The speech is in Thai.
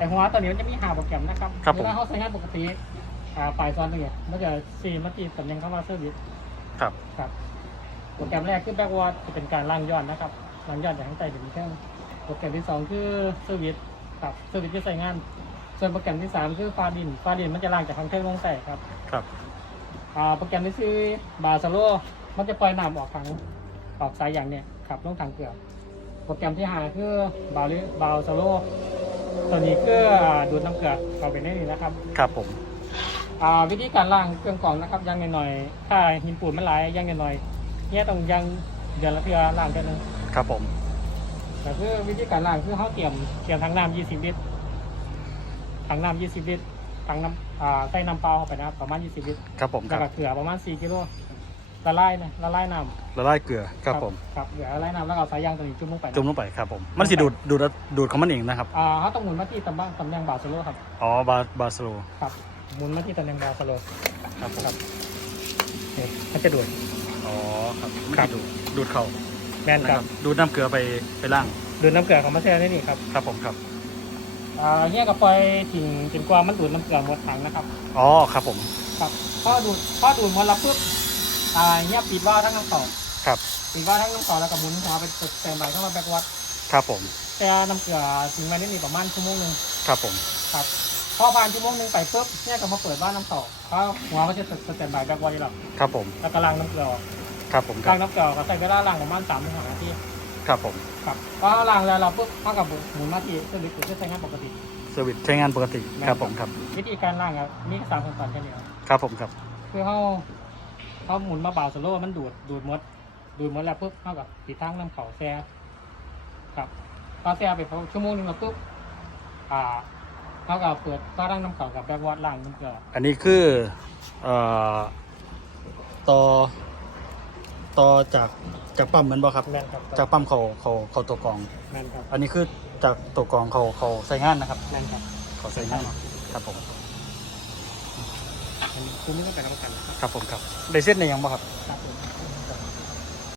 แต่หัวตัวนี้มันจะมีหาโปรแกรมนะครับครับผม เวลาเขาใช้งานปกติอ่าปลายซ้อนตรงนี้มันจะซีมาตีตำแหน่งเข้ามาเซอร์วิสครับ ครับ โปรแกรมแรกคือแบ็กวอร์ดจะเป็นการล่างย้อนนะครับล่างย้อนจากข้างใต้ถึงข้างโปรแกรมที่สองคือเซอร์วิสครับเซอร์วิสที่ใส่งาน ส่วนโปรแกรมที่สามคือฟาดินฟาดินมันจะล่างจากข้างเทิงลงใส่ครับ ครับ อ่าโปรแกรมที่ชื่อบาซาโลมันจะปล่อยน้ำออกทางออกสายอย่างเนี่ยขับลงทางเกลือโปรแกรมที่หาคือบาลิบาซาโล ตัวนี้คืออ่าดูดน้ำเกลือเข้าไปในนี้นะครับครับผมอ่าวิธีการล้างเครื่องกรองนะครับอยังหน่อยๆถ้าหินปูนมันหลายอยังหน่อยๆเนี่ยต้องอยังเดือนละเทื่อล้างกันนึงครับผมแต่คือวิธีการล้างคือเขาเตรียมเตรียมทั้งน้ำ20 ลิตรทั้งน้ำ20 ลิตรทั้งน้ำอ่าใส่น้ำเปล่าเข้าไปนะครับประมาณ 20 ลิตรครับผมคแล้รัวบก็เกลือประมาณ 4 กิโล ละลายนะละลายน้ำละลายเกลือครับผมครับเกลือละลายน้ำแล้วก็เอาสายยางตัวนี้จุ่มลงไปนะจุ่มลงไปครับผมมันสิดูดดูดดูดของมันเองนะครับอ่าเขาต้องหมุนมาที่ตำแหน่งตำแหน่งบาสโลครับอ๋อบาบาสโลครับหมุนมาที่ตำแหน่งบาสโลครับผมครับนี่มันจะดูดอ๋อครับมันครับสิดูดดูดเข่าแม่นนะคครัรับบดูดน้ำเกลือไปไปล่างดูดน้ำเกลือของมาแช่ได้นี่ครับครับผมครับอ่าเฮียกับปล่อยทิ้งจนกว่ามันดูดน้ำเกลือหมดถังนะครับอ๋อครับผมครับพอดูดพอดูดหมดแล้วปุ๊บ อ่าเฮียปิดว่าล์วทั้งน้ำต่อครับ ปิดว่าล์วทั้งน้ำต่อแล้วก็หมุนหัวไปแตนบายเข้ามาแบ็กวัดครับผม แต่น้ำเกลือทิ้งไว้นี่ประมาณชั่วโมงหนึงครับผม ครับ พอผ่านชั่วโมงหนึงไปปุ๊บเนี่ยก็มาเปิดบ้านน้ำต่อเพราะหัวมันจะสแตนบายแบ็กวัดนี่หรอกครับผม แล้วก็ล้างน้ำเกลือออกครับผมคล้ารับงน้ำเกลือก็ใส่เวลาล้างประมาณสามถึงห้านาทีครับผม ครับพอล้างแล้วเราปุ๊บเท่ากับหมุนมาที่เครื่องดิบจะใช้งานปกติเซอร์วิสใช้งานปกติครับผมครับ วิธีการล้างครับมีสามขั้นตอนแค่นี้ครับครับผมครับ คือเขา เขาหมุนมาเบาสโลว์มันดูดดูดหมด ดูดหมดแล้วปุ๊บเท่ากับติดตั้งน้ำเขาแซ่ครับพอแซ่ไปพอชั่วโมงหนึงแล้วปุ๊บอ่าเท่ากับเปิดก็ตั้งน้ำเขากับแบ็กวอตล้างน้ำเกลืออันนี้คือเอ่อต่อต่อจากจากปั๊มแมันบ่ครับ แม่นครับจากปั๊มเขาเขาเขาตัวกรอง แม่นครับอันนี้คือจากตัวกรองเขาเขาใส่งานนะครับแม่นครับเขาใส่งานครับผม อันนี้คุณไม่ต้องไปรับประกันนะครับ ครับผมครับได้เส้นในยังบ่ครับ ครับผม